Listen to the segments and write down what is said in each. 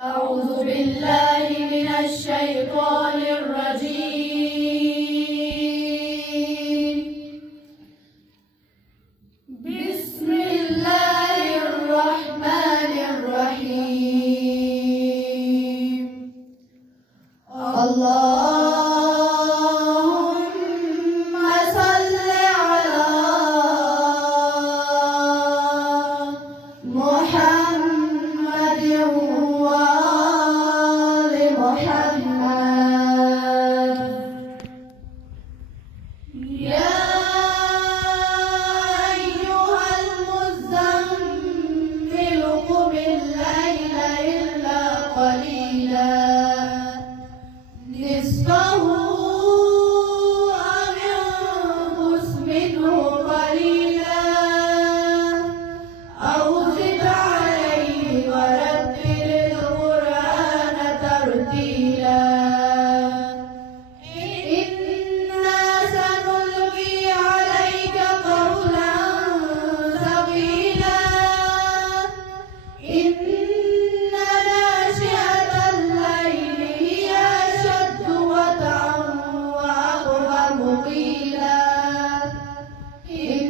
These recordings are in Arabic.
أعوذ بالله من الشيطان الرجيم. بسم الله الرحمن الرحيم. اللهم صل على محمد وآل محمد. يا أيها المزمل قم الليل إلا قليلا نصفه أو انقص منه قليلا أو زد عليه ورتل القرآن ترتيلا. إنا سنلقي عليك قولا ثقيلا. إن ناشئة الليل هي أشد وطئا وأقوم قيلا. إن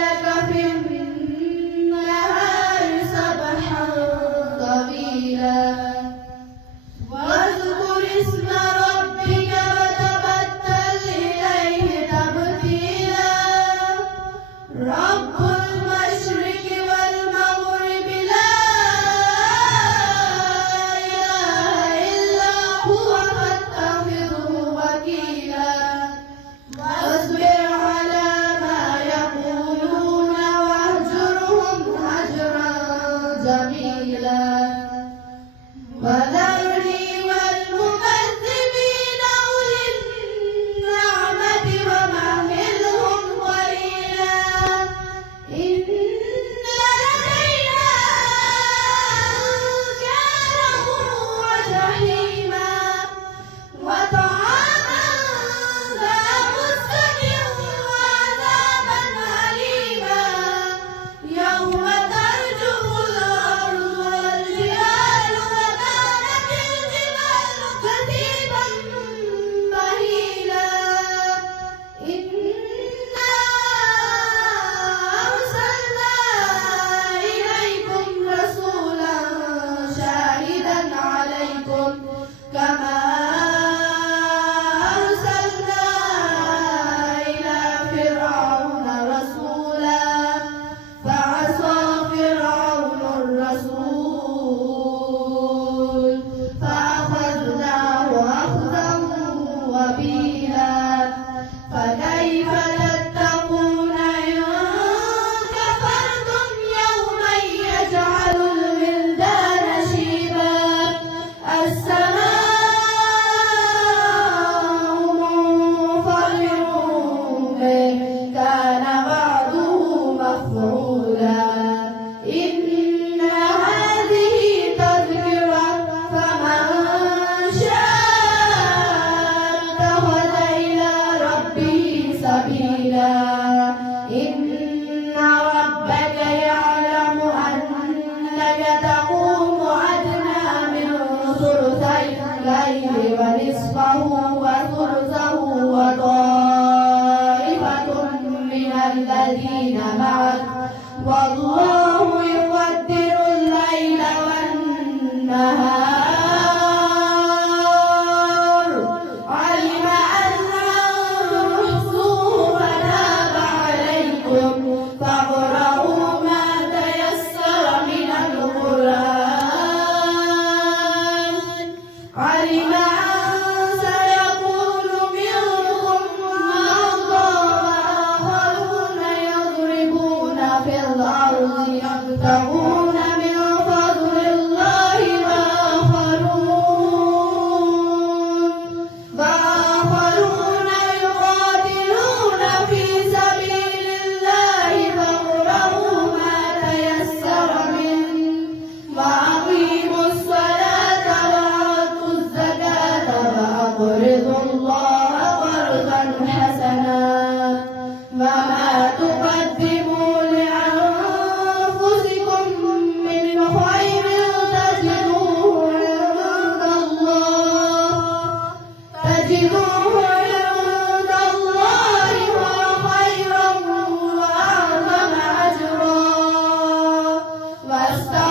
لك في النهار سبحا طويلا. واذكر اسم ربك وتبتل إليه تبتيلا. رب المشرق والمغرب لا إله إلا هو فاتخذه وكيلا. واصبر على ما يقولون واهجرهم هجرا جميلا. وذرني والمكذبين أولي النعمة ومهلهم قليلا. إن لدينا أنكالا وجحيما وطعاما ذا غصة وعذابا أليما. يوم ترجف الأرض والجبال وكانت الجبال كثيبا مهيلا. إنا أرسلنا إليكم رسولا شاهدا عليكم كما أرسلنا إلى فرعون رسولا فعصى فرعون الرسول فأخذناه أخذا وبيلا. فكيف تتقون إن كفرتم يوما يجعل الولدان شيبا. السماء منفطر به كان وعده مفعولا. إن هذه تذكرة فمن شاء اتخذ إلى ربه سبيلا. إن ربك يعلم أنك تقوم أدنى من ثلثي الليل ونصفه وثلثه وطائفة من الذين معك والله يقدر الليل والنهار. علم أن لن تحصوه فتاب عليكم فاقرؤوا ما تيسر من القرآن. علم أن سيكون منكم مرضى وآخرون يضربون في الأرض واستغفر